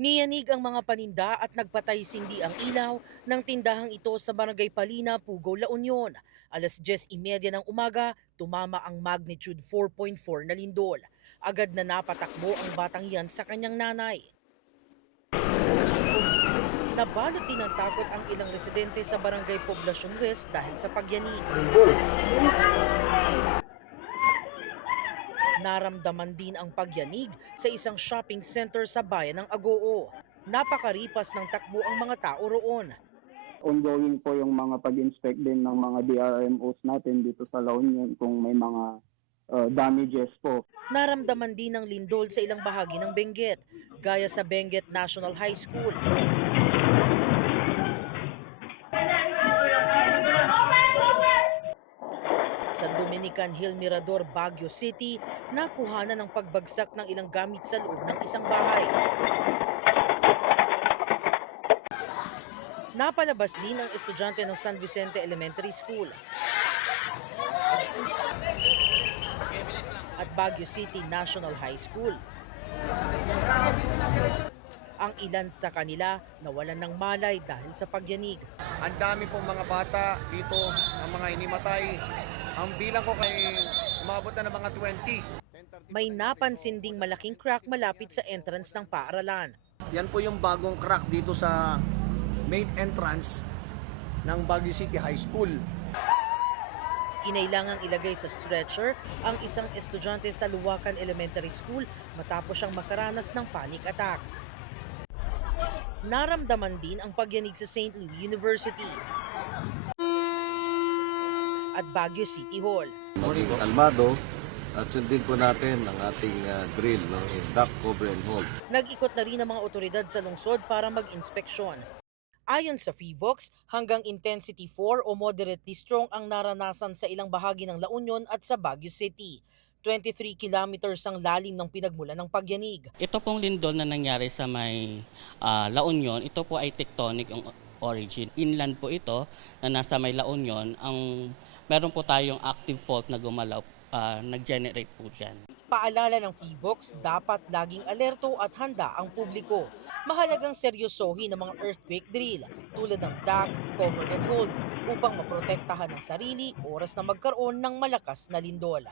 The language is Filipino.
Niyanig ang mga paninda at nagpatay-sindi ang ilaw ng tindahang ito sa Barangay Palina, Pugo, La Union. Alas 10:30 ng umaga, tumama ang magnitude 4.4 na lindol. Agad na napatakbo ang batang yan sa kanyang nanay. Nabalot din ng takot ang ilang residente sa Barangay Poblacion West dahil sa pagyanig. Naramdaman din ang pagyanig sa isang shopping center sa bayan ng Agoo. Napakaripas ng takbo ang mga tao roon. Ongoing po yung mga pag-inspect din ng mga DRMOs natin dito sa La Union kung may mga damages po. Naramdaman din ng lindol sa ilang bahagi ng Benguet, gaya sa Benguet National High School. Sa Dominican Hill Mirador, Baguio City, nakuhanan ng pagbagsak ng ilang gamit sa loob ng isang bahay. Napalabas din ang estudyante ng San Vicente Elementary School. At Baguio City National High School. Ang ilan sa kanila nawalan ng malay dahil sa pagyanig. Ang dami pong mga bata dito, ang mga inimatay. Ang bilang ko kay umabot na ng mga 20. May napansin ding malaking crack malapit sa entrance ng paaralan. Yan po yung bagong crack dito sa main entrance ng Baguio City High School. Kinailangang ilagay sa stretcher ang isang estudyante sa Luwakan Elementary School matapos siyang makaranas ng panic attack. Naramdaman din ang pagyanig sa St. Louis University at Baguio City Hall. Maging kalmado at sundin po natin ang ating drill, yung duck, cover and hold. Nag-ikot na rin ang mga otoridad sa lungsod para mag-inspeksyon. Ayon sa FIVOX, hanggang intensity 4 o moderately strong ang naranasan sa ilang bahagi ng La Union at sa Baguio City. 23 kilometers ang lalim ng pinagmulan ng pagyanig. Ito pong lindol na nangyari sa may La Union, ito po ay tectonic yung origin. Inland po ito na nasa may La Union, meron po tayong active fault na gumalaw, nag-generate po dyan. Paalala ng FIVOX, dapat laging alerto at handa ang publiko. Mahalagang seryosohin ang mga earthquake drill tulad ng duck, cover and hold upang maprotektahan ang sarili oras na magkaroon ng malakas na lindol.